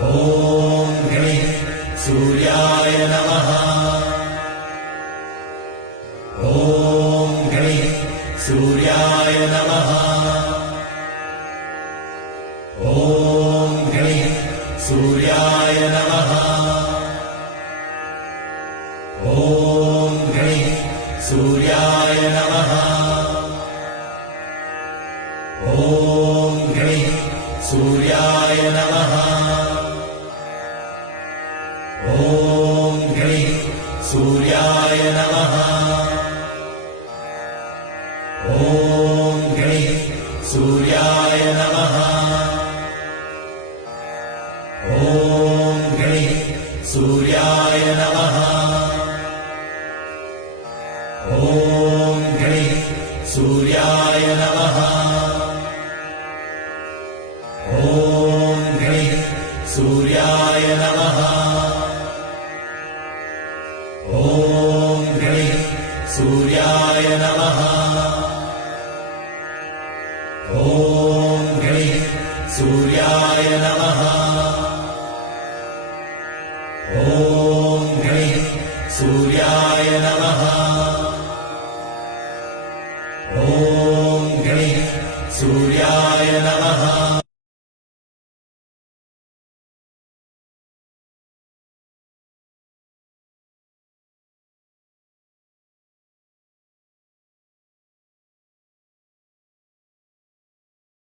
ॐ ह्रीं सूर्याय नमः। ॐ ह्रीं सूर्याय नमः। ॐ ह्रीं सूर्याय नमः। ॐ ह्रीं सूर्याय नमः। ॐ ह्रीं सूर्याय नमः नमः ॐ ह्रीं सूर्याय नमः ॐ ह्रीं सूर्याय नमः ॐ ह्रीं सूर्याय नमः ॐ ह्रीं सूर्याय नमः सूर्याय नमः। ॐ गणेश सूर्याय नमः। ॐ गणे सूर्याय नमः। ॐ गणेश सूर्याय